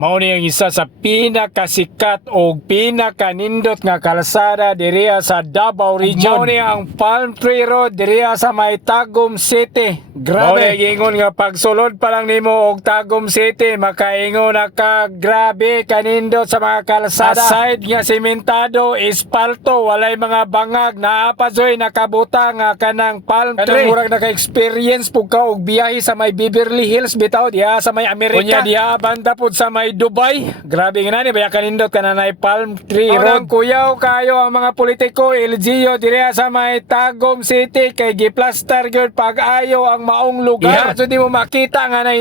Mao ni ang isa sa pinakasikat o pinakanindot nga kalsada diriya sa Davao Region. Mao ni ang Palm Tree Road diriya sa may Tagum City. Grabe gingon nga pagsulod pa lang nimo og Tagum City makaingon na ka grabe kanindot sa mga kalsada. Aside nga sementado, espalto, walay mga bangag naa pa joy nakabuta nga kanang palm tree. Kanang murag naka-experience pug ka og biyahe sa may Beverly Hills bitaw diha sa may Amerika. Unya diha banda pud sa may Dubai. Grabe nga ni baya kanindot ka na palm tree road. kuyaw kayo ang mga politiko LGU diha sa may Tagum City kay giplaster gyud pag-ayo ang maong lugar. So di mo makita nga na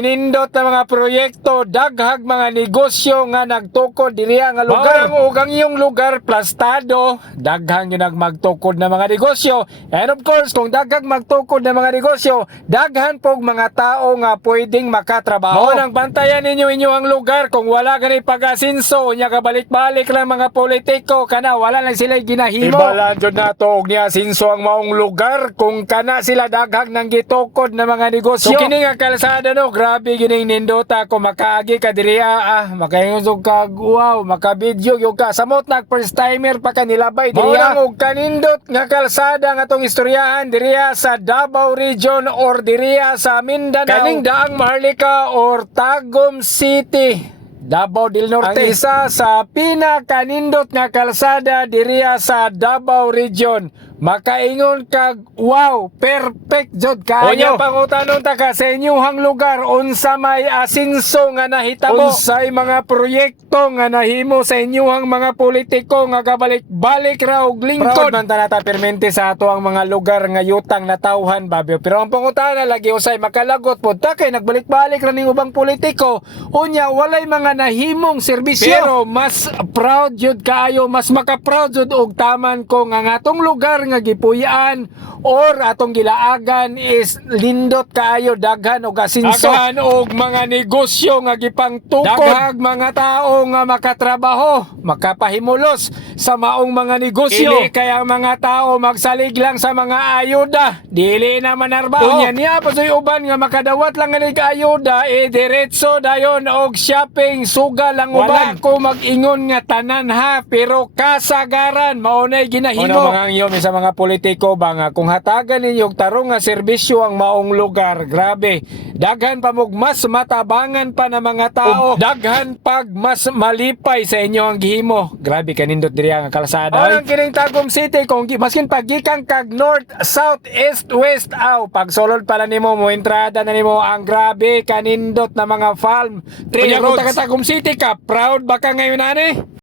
mga proyekto, daghag mga negosyo nga nagtukod diriya nga lugar. Mao ug ang iyong lugar plastado, daghang yun ang magtukod na mga negosyo. And of course, kung daghang magtukod na mga negosyo, daghan pog mga tao nga pwedeng makatrabaho. Mao nang bantayan ninyo inyo ang lugar kung wala ganay pag-asinso, nya kabalik-balik lang mga politiko kana wala lang sila ginahimo. Ibalan jud nato og niya sinso ang maong lugar kung kana sila daghag nang gitukod na mga negosyo. So kini nga kalsada no, grabe gining nindota ko makaagi ka diriya ah, makaingon og kag wow, makabidyo gyud ka. Samot nag first timer pa kanilabay diriya. Mao og kanindot nga kalsada nga tong istoryahan diriya sa Davao Region or diriya sa Mindanao. Kaning daang Maharlika or Tagum City. Davao del Norte. Ang isa sa pinakanindot nga kalsada diriya sa Davao Region. Makaingon kag wow, perfect jud kayo. Unya pangutanon ta ka sa inyong lugar unsa may asinso nga nahitabo. Unsay mga proyekto nga nahimo sa inyong mga politiko nga kabalik-balik ra og lingkod. Proud man ta permente sa ato ang mga lugar nga yutang natawhan babyo. Pero ang pangutana lagi usay makalagot pod ta kay nagbalik-balik ra ning ubang politiko. Unya walay mga nahimong serbisyo. Pero mas proud jud kaayo, mas maka-proud jud og taman ko nga nga atong lugar nga gipuyaan or atong gilaagan is lindot kaayo daghan og asinso. Daghan og mga negosyo nga gipangtukod. Daghag mga tao nga makatrabaho, makapahimulos sa maong mga negosyo. Dili kaya ang mga tao magsalig lang sa mga ayuda. Dili na manarbaho. Unya niya pa uban nga makadawat lang nga ayuda eh diretso dayon og shopping suga lang. Wala ko mag-ingon nga tanan ha pero kasagaran maunay ginahimo. Ano mga iyo sa mga politiko ba nga kung hatagan ninyo tarong nga serbisyo ang maong lugar, grabe. Daghan pa mog mas matabangan pa na mga tao. Ug daghan pag mas malipay sa inyo ang gihimo. Grabe kanindot diri ang kalsada. Ang kining Tagum City kung maskin pagikan kag north, south, east, west aw pag sulod pala nimo mo entrada na nimo ang grabe kanindot na mga farm. Tree Kunya, roads. Kung City ka, proud ba ka ngayon ani?